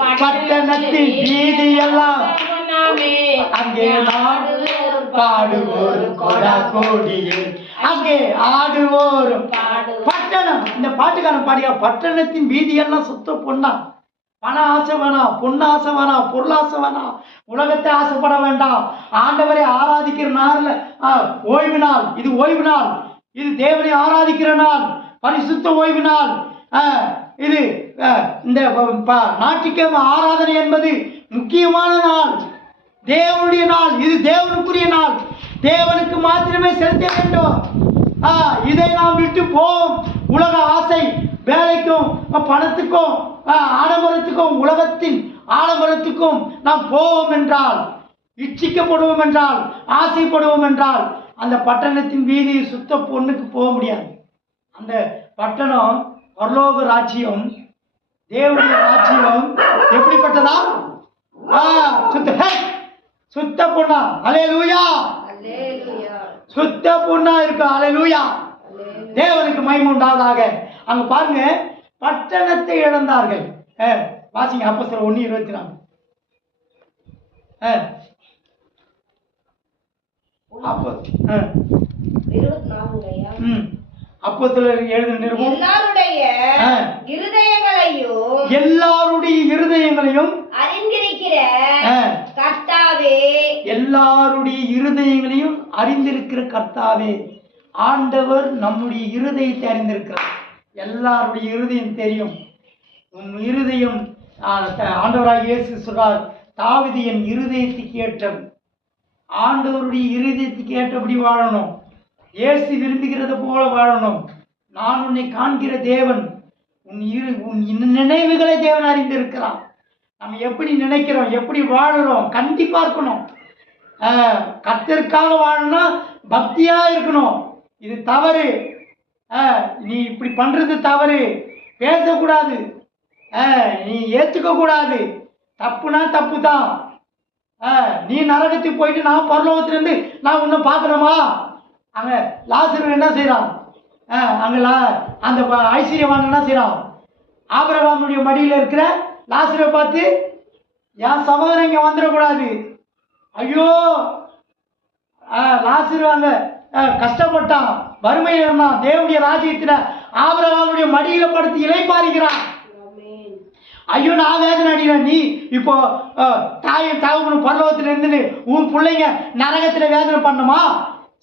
பட்டணத்தின் வீதி எல்லாம் அங்கே பாடுவோர் கொடியில் அங்கே ஆடுவோரும் பட்டணம். இந்த பாட்டுக்காரன் பாடியா, பட்டணத்தின் வீதியெல்லாம் சுத்த பொண்ணா, பண ஆசை வேணாம், பொன்னாசை வேணாம், பொருளாசை வேணாம், உலகத்தை ஆசைப்பட வேண்டாம். ஆண்டவரை ஆராதிக்கிற நாள்ல ஓய்வு நாள், இது ஓய்வு நாள், இது தேவனை ஆராதிக்கிற நாள், பரிசுத்த ஓய்வு நாள். இது இந்த ஞாயிற்றுக்கிழமை ஆராதனை என்பது முக்கியமான நாள், தேவனுடைய நாள், இது தேவனுக்குரிய நாள், தேவனுக்கு மாத்திரமே செலுத்த வேண்டும். இதை நாம் விட்டு போம். உலக ஆசை, வேலைக்கும் பணத்துக்கும் ஆடம்பரத்துக்கும் உலகத்தின் ஆடம்பரத்துக்கும் நாம் போவோம் என்றால், இச்சிக்கப்படுவோம் என்றால், ஆசைப்படுவோம் என்றால் அந்த பட்டணத்தின் வீதியை சுத்த பொண்ணுக்கு போக முடியாது. அந்த பட்டணம் பரலோக ராஜ்யம், தேவனுடைய ராஜ்யம் எப்படிப்பட்டதா? சுத்த பொண்ணா, அல்லேலூயா, சுத்த பொண்ணா இருக்கு, அல்லேலூயா, தேவனுக்கு மகிமை உண்டாவதாக. அங்க பாருங்க, பட்டணத்தை இழந்தார்கள். வாசிங்க அப்போஸ்தலர் 1:24. அப்போஸ்தலர் எழுதின நிருபம் எல்லாருடைய இருதயங்களையும் அறிந்திருக்கிற கர்த்தாவே, எல்லாருடைய இருதயங்களையும் அறிந்திருக்கிற கர்த்தாவே. ஆண்டவர் நம்முடைய இருதயத்தை அறிந்திருக்கிறார். எல்லாருடைய இருதயம் தெரியும். உன் இருதயம், ஆண்டவராக இயேசு சொல்றார், தாவீது என் இருதயத்துக்கு ஏற்றவன். ஆண்டவருடைய இருதயத்துக்கு ஏற்றபடி வாழணும். இயேசு விரும்புகிறது போல வாழணும். நான் உன்னை காண்கிற தேவன், உன் நினைவுகளை தேவன் அறிந்திருக்கிறான். நம்ம எப்படி நினைக்கிறோம், எப்படி வாழுறோம் கண்டிப்பா இருக்கணும். கர்த்தருக்காக வாழணும்னா பக்தியா இருக்கணும். இது தவறு, நீ இப்படி பண்றது தவறு, பேசக்கூடாது, நீ ஏத்துக்க கூடாது, தப்புனா தப்பு தான். நீ நரகத்துக்கு போயிட்டு நான் பரலோகத்திலிருந்து நான் உன்னை பார்க்கணுமா? அங்க லாசரு என்ன செய்யறான்? அங்க அந்த ஐஸ்வர்யவான் என்ன செய்யறான்? ஆபிரகாமுடைய மடியில் இருக்கிற லாசரை பார்த்து, என் சகோதரன் இங்க வந்துடக்கூடாது, ஐயோ லாசரு அங்க கஷ்டப்பட்டான், வறுமையில் இருந்தான், தேவனுடைய ராஜ்யத்துல ஆபிரகாமுடைய மடியில படுத்து இளைப்பாறுகிறான். ஐயோ நான் வேதனை அடிக்கிறேன், நீ இப்போ தாயும் தகவனும் பரலோகத்தில் இருந்து உன் பிள்ளைங்க நரகத்துல வேதனை பண்ணுமா?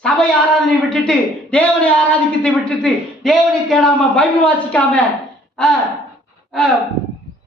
சபை ஆராதனை விட்டுட்டு தேவனை ஆராதிக்கத்தை விட்டுட்டு தேவனை தேடாம பைபிள் வாசிக்காம